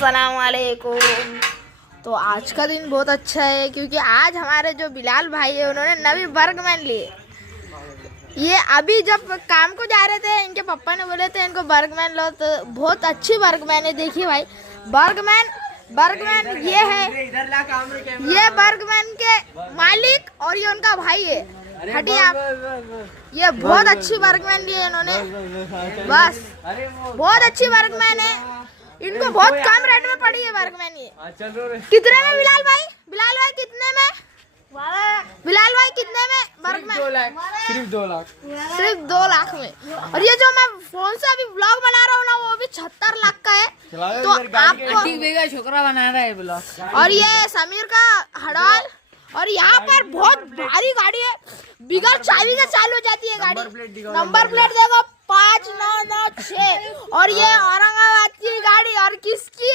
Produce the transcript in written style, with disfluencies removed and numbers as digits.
अस्सलाम वालेकुम। तो आज का दिन बहुत अच्छा है क्योंकि आज हमारे जो बिलाल भाई है उन्होंने नवी बर्गमैन लिए। ये अभी जब काम को जा रहे थे इनके पापा ने बोले थे इनको बर्गमैन लो, तो बहुत अच्छी बर्गमैन है। देखिए भाई बर्गमैन ये है, ये बर्गमैन के मालिक और ये उनका भाई है। हटिए आप, ये बहुत अच्छी बर्गमैन ली है इन्होंने, बस बहुत अच्छी बर्गमैन है। इनको बहुत कम रेट में पड़ी है बर्गमैन। ये कितने में बिलाल भाई कितने में? बिलाल भाई कितने में बर्गमैन? सिर्फ 2 लाख सिर्फ 2 लाख में। और ये जो मैं फोन से अभी ब्लॉग बना रहा हूँ ना वो भी 76 लाख का है। तो आपको छोकरा बना रहा है ब्लॉग। और ये समीर का हड़ाल, और यहाँ पर बहुत भारी गाड़ी है, बिगर चाबी के चालू हो जाती है गाड़ी। नंबर प्लेट देखो 5996। और ये औरंगाबाद की गाड़ी, और किसकी